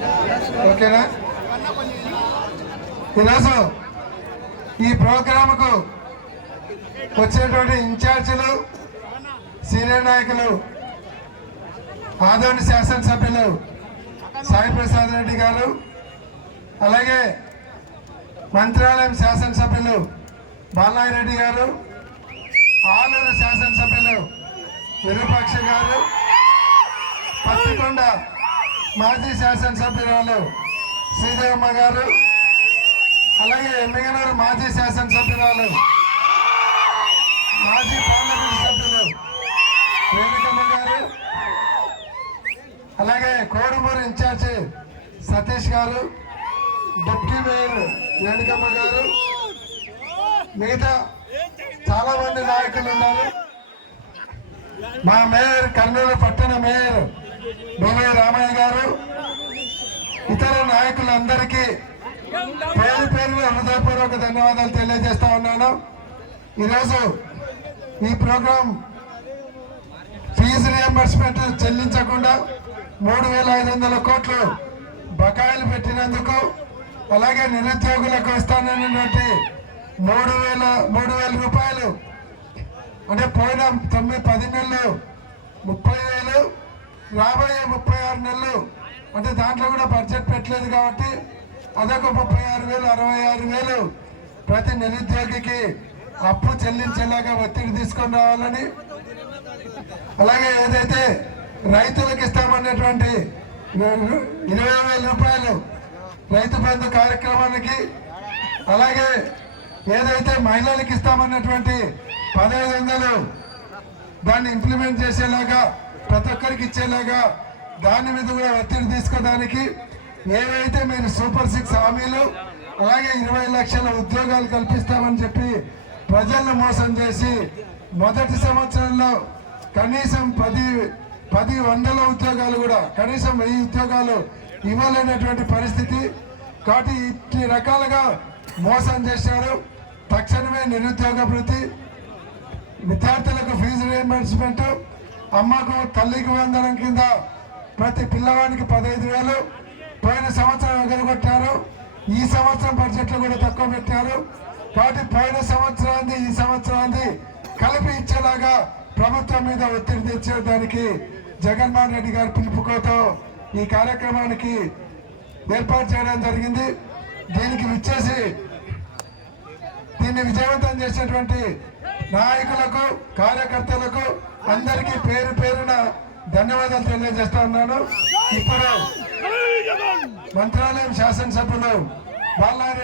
ఓకేనా? ఈరోజు ఈ ప్రోగ్రాముకు వచ్చేటువంటి ఇన్ఛార్జీలు, సీనియర్ నాయకులు, ఆదోని శాసనసభ్యులు సాయి ప్రసాద్ రెడ్డి గారు, అలాగే మంత్రాలయం శాసనసభ్యులు బాలనాయి రెడ్డి గారు, ఆలూరు శాసనసభ్యులు విరూపాక్ష గారు, పత్తికొండ మాజీ శాసనసభ్యురాలు శ్రీదేవమ్మ గారు, అలాగే ఎమ్మిగనూరు మాజీ శాసనసభ్యురాలు మాజీ పార్లమెంట్ సభ్యులు రేణుకమ్మ గారు, అలాగే కోడుమూరు ఇన్ఛార్జి సతీష్ గారు, డిప్యూటీ మేయర్ రేణుకమ్మ గారు, మిగతా చాలా మంది నాయకులు ఉన్నారు. మా మేయర్, కర్నూలు పట్టణ మేయర్ బివి రామయ్య గారు, ఇతర నాయకులందరికీ పేరు పేరున హృదయపూర్వక ధన్యవాదాలు తెలియజేస్తా ఉన్నాను. ఈరోజు ఈ ప్రోగ్రాం ఫీజు రియంబర్స్మెంట్ చెల్లించకుండా 3,500 కోట్లు బకాయిలు పెట్టినందుకు, అలాగే నిరుద్యోగులకు ఇస్తానన్నటువంటి 3,000 రూపాయలు, అంటే పోయిన 9-10 నెలలు 30,000, రాబోయే 36 నెలలు, అంటే దాంట్లో కూడా బడ్జెట్ పెట్టలేదు కాబట్టి అదొక 36,000, 66,000 ప్రతి నిరుద్యోగికి అప్పు చెల్లించేలాగా ఒత్తిడి తీసుకొని రావాలని, అలాగే ఏదైతే రైతులకు ఇస్తామన్నటువంటి 20,000 రూపాయలు రైతు బంధు కార్యక్రమానికి, అలాగే ఏదైతే మహిళలకు ఇస్తామన్నటువంటి 1,500 దాన్ని ఇంప్లిమెంట్ చేసేలాగా, ప్రతి ఒక్కరికి ఇచ్చేలాగా దాని మీద కూడా ఒత్తిడి తీసుకోవడానికి, ఏవైతే మీరు సూపర్ 6 హామీలు, అలాగే 20 లక్షల ఉద్యోగాలు కల్పిస్తామని చెప్పి ప్రజలను మోసం చేసి మొదటి సంవత్సరంలో కనీసం 10 ఉద్యోగాలు కూడా, కనీసం 1000 ఉద్యోగాలు ఇవ్వలేనటువంటి పరిస్థితి. కాబట్టి ఇన్ని రకాలుగా మోసం చేశారు. తక్షణమే నిరుద్యోగ భృతి, విద్యార్థులకు ఫీజు రియంబర్స్మెంట్, అమ్మకు తల్లికి వందనం కింద ప్రతి పిల్లవాడికి 15,000 పోయిన సంవత్సరం ఎగరగొట్టారు. ఈ సంవత్సరం బడ్జెట్లో కూడా తక్కువ పెట్టారు. కాబట్టి పోయిన సంవత్సరాన్ని ఈ సంవత్సరాన్ని కలిపి ఇచ్చేలాగా ప్రభుత్వం మీద ఒత్తిడి తెచ్చేదానికి జగన్మోహన్ రెడ్డి గారి పిలుపుకోతో ఈ కార్యక్రమానికి ఏర్పాటు చేయడం జరిగింది. దీనికి విచ్చేసి దీన్ని విజయవంతం చేసినటువంటి నాయకులకు, కార్యకర్తలకు అందరికీ పేరు పేరున ధన్యవాదాలు తెలియజేస్తా ఉన్నాను. ఇప్పుడు మంత్రాలయం శాసనసభ్యులు బాలనాయి